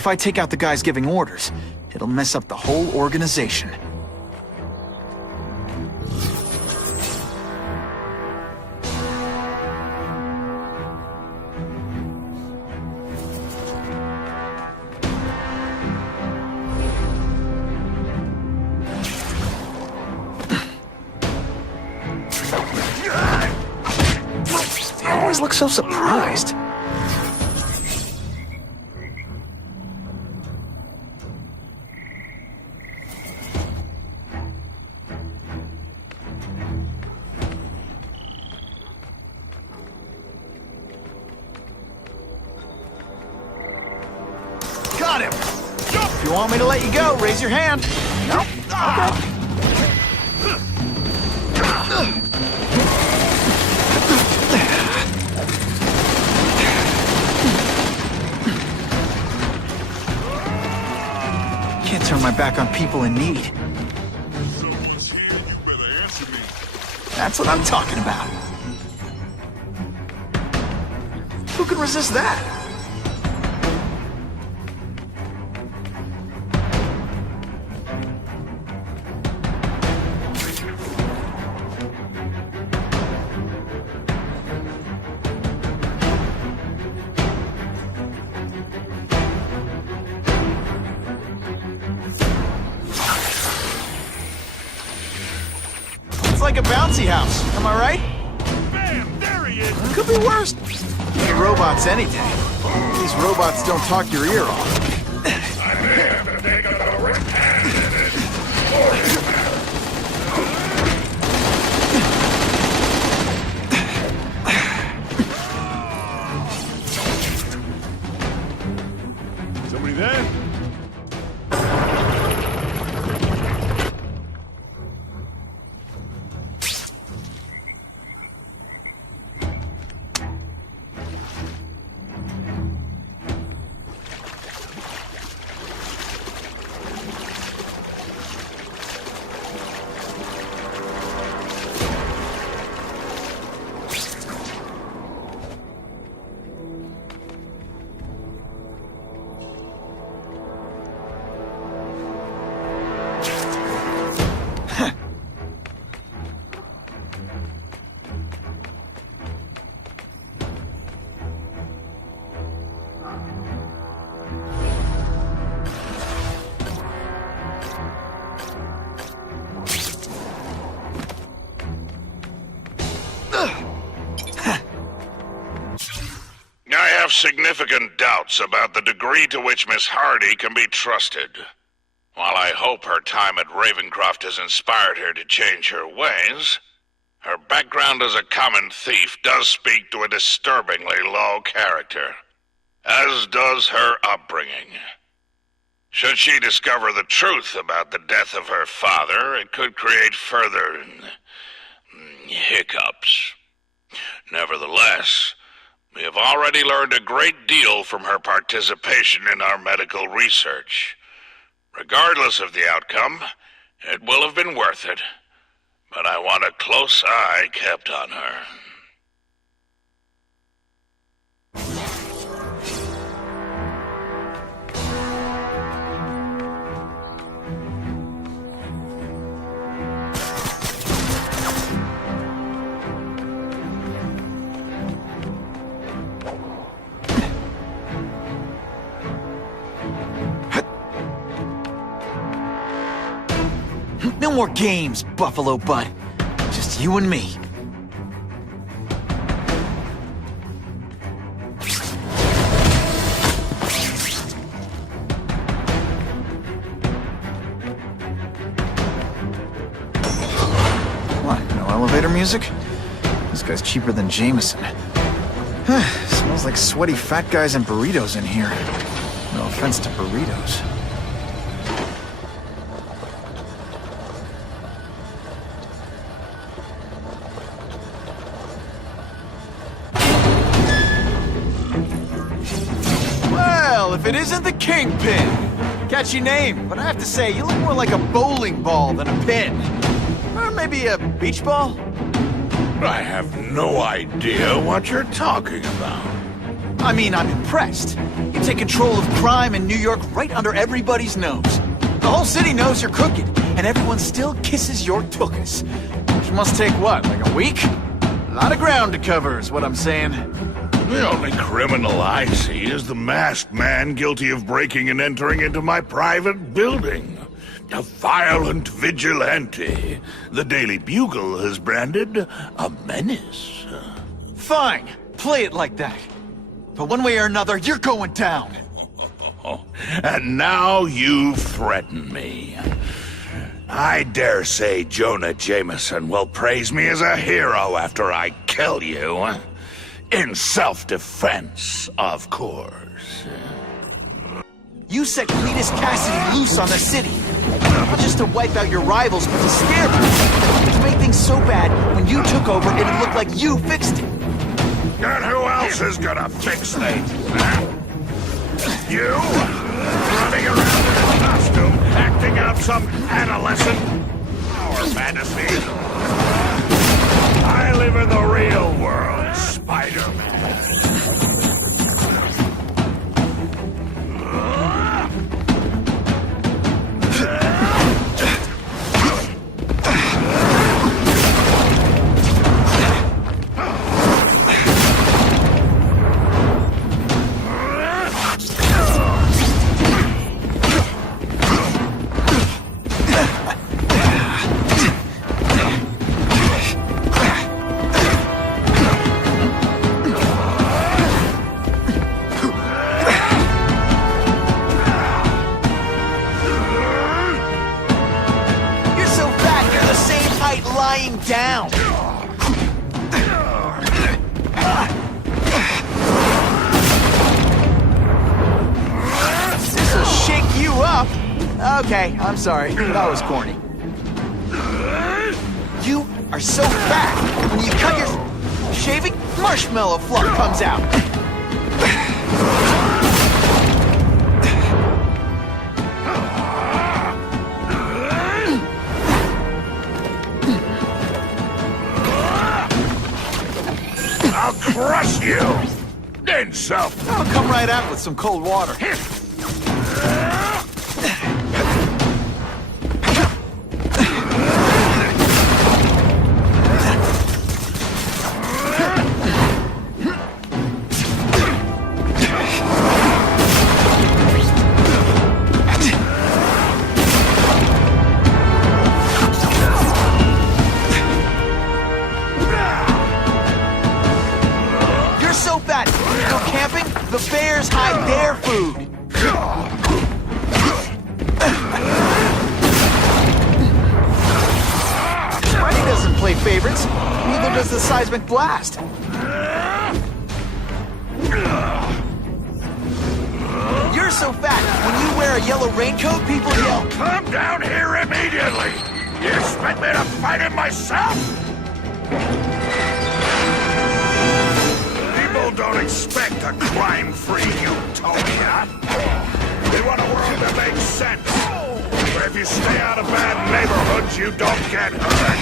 If I take out the guys giving orders, it'll mess up the whole organization. They always look so surprised. Got him! If you want me to let you go, raise your hand. No? Okay. Can't turn my back on people in need. Someone's here, you better answer me. That's what I'm talking about. Who can resist that? It's like a bouncy house, am I right? Bam! There he is! Could be worse. Any robots any day. These robots don't talk your ear off. I may have to take a little revenge in it. Somebody there? I have significant doubts about the degree to which Miss Hardy can be trusted. While I hope her time at Ravencroft has inspired her to change her ways, her background as a common thief does speak to a disturbingly low character, as does her upbringing. Should she discover the truth about the death of her father, it could create further hiccups. Nevertheless, we have already learned a great deal from her participation in our medical research. Regardless of the outcome, it will have been worth it, but I want a close eye kept on her. No more games, Buffalo Butt. Just you and me. What, no elevator music? This guy's cheaper than Jameson. Smells like sweaty fat guys and burritos in here. No offense to burritos. If it isn't the Kingpin! Catchy name, but I have to say, you look more like a bowling ball than a pin. Or maybe a beach ball? I have no idea what you're talking about. I mean, I'm impressed. You take control of crime in New York right under everybody's nose. The whole city knows you're crooked, and everyone still kisses your tuchus. Which must take what, like a week? A lot of ground to cover is what I'm saying. The only criminal I see is the masked man guilty of breaking and entering into my private building. A violent vigilante. The Daily Bugle has branded a menace. Fine, play it like that. But one way or another, you're going down. And now you threaten me. I dare say Jonah Jameson will praise me as a hero after I kill you. In self-defense, of course. You set Cletus Cassidy loose on the city. Not just to wipe out your rivals, but to scare them. To make things so bad, when you took over, it'd look like you fixed it. And who else is gonna fix things? Huh? You? Running around in a costume, acting out some adolescent power fantasy? I live in the real world, Spider-Man. Lying down. This'll shake you up. Okay, I'm sorry. That was corny. You are so fat. When you cut your shaving, marshmallow fluff comes out. I'll crush you! In self! I'll come right out with some cold water. The bears hide their food. Spidey doesn't play favorites. Neither does the seismic blast. You're so fat, when you wear a yellow raincoat, people yell, "Come down here immediately! You expect me to fight him myself?" People don't expect a crime-free utopia. They want a world that makes sense. Where if you stay out of bad neighborhoods, you don't get hurt.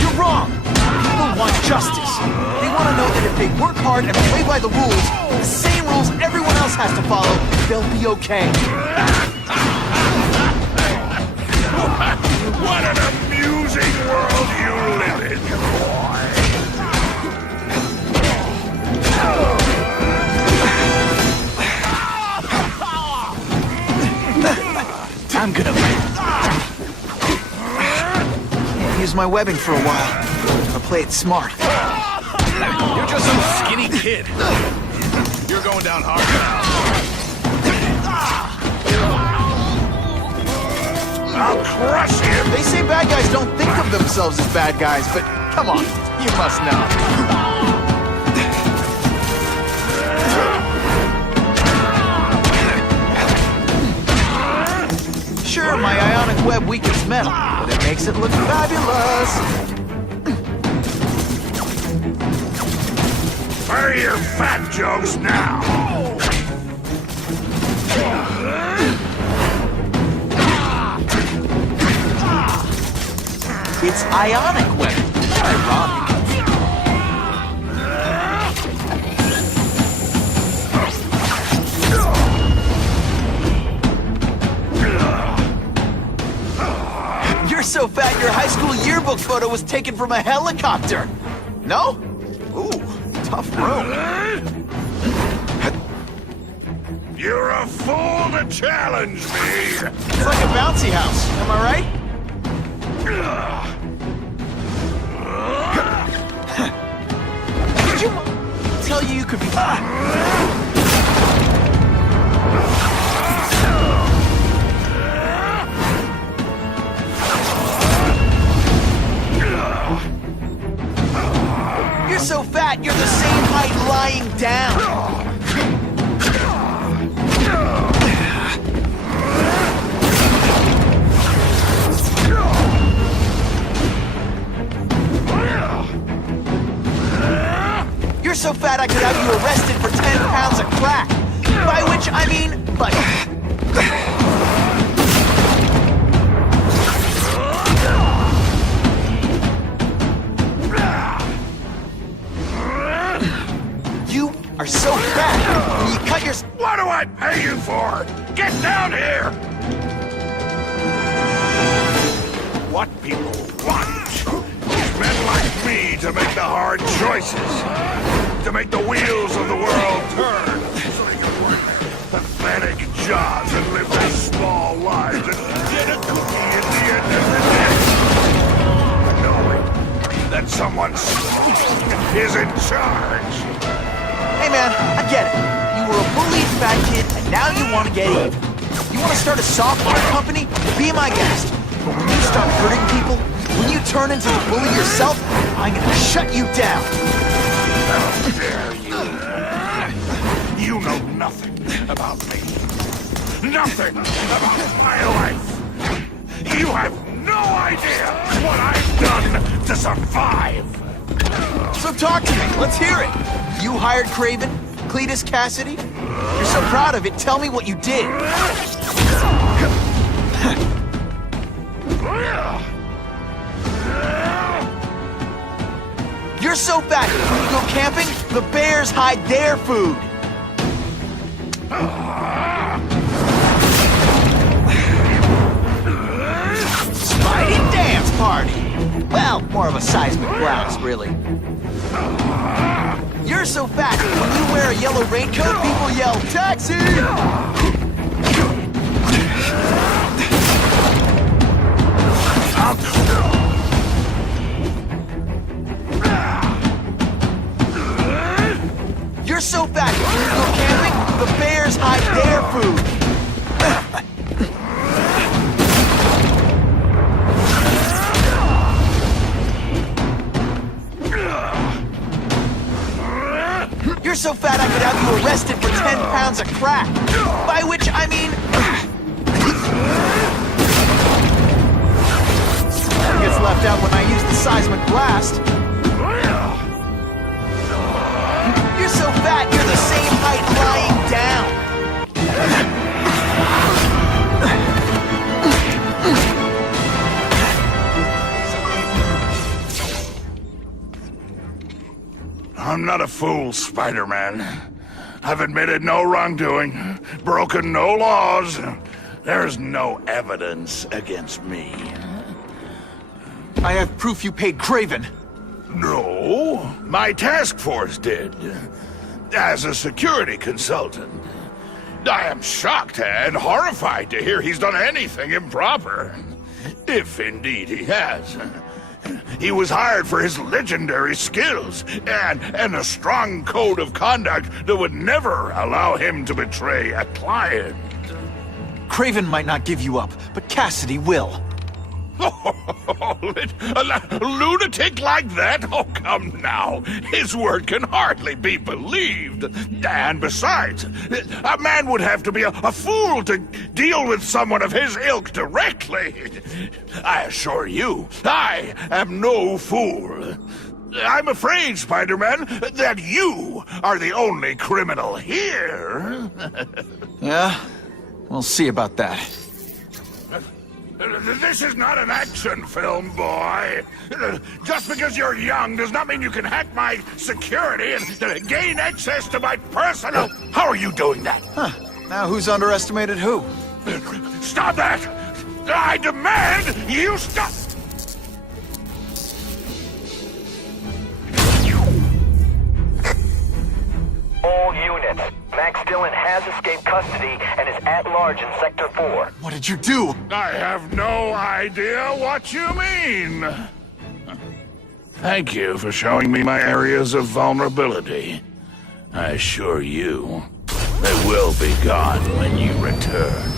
You're wrong! People want justice. They want to know that if they work hard and play by the rules, the same rules everyone else has to follow, they'll be okay. What an amusing world you live in, boy. I'm gonna use my webbing for a while. I'll play it smart. You're just some skinny kid. You're going down hard. I'll crush him! They say bad guys don't think of themselves as bad guys, but come on, you must know. Sure, my ionic web weakens metal, but it makes it look fabulous. Where are your fat jokes now? It's ionic weapon. Ironic. yearbook photo was taken from a helicopter. No? Ooh, tough room. You're a fool to challenge me! It's like a bouncy house, am I right? Did you tell you could be... You're so fat, you're the same height lying down. You're so fat I could have you arrested for 10 pounds of crack. By which I mean, but... You are so fat, when you cut your... What do I pay you for? Get down here! What people want is men like me to make the hard choices. To make the wheels of the world turn. So they can work their pathetic jobs and live their small lives and get a cookie at the end of the day. Knowing that someone is in charge. Hey man, I get it. You were a bullied fat kid, and now you want to get even. You want to start a software company? Be my guest. But when you start hurting people, when you turn into the bully yourself, I'm gonna shut you down. How dare you? You know nothing about me. Nothing about my life. You have no idea what I've done to survive. So talk to me. Let's hear it. You hired Craven, Cletus Cassidy? You're so proud of it. Tell me what you did. You're so fat, when you go camping, the bears hide their food. Spidey dance party. Well, more of a seismic blouse, really. You're so fat, when you wear a yellow raincoat, people yell, "Taxi!" You're so fat, when you go camping, the bears hide their food. You're so fat I could have you arrested for 10 pounds of crack. By which I mean... That gets left out when I use the seismic blast. You're so fat, you're the same height lying down. I'm not a fool, Spider-Man. I've admitted no wrongdoing, broken no laws. There's no evidence against me. I have proof you paid Craven. No, my task force did. As a security consultant. I am shocked and horrified to hear he's done anything improper. If indeed he has. He was hired for his legendary skills and a strong code of conduct that would never allow him to betray a client. Craven might not give you up, but Cassidy will. A lunatic like that? Oh, come now. His word can hardly be believed. And besides, a man would have to be a fool to deal with someone of his ilk directly. I assure you, I am no fool. I'm afraid, Spider-Man, that you are the only criminal here. Yeah? We'll see about that. This is not an action film, boy. Just because you're young does not mean you can hack my security and gain access to my personal... How are you doing that? Huh. Now who's underestimated who? Stop that! I demand you stop! Dylan has escaped custody and is at large in Sector 4. What did you do? I have no idea what you mean. Thank you for showing me my areas of vulnerability. I assure you, they will be gone when you return.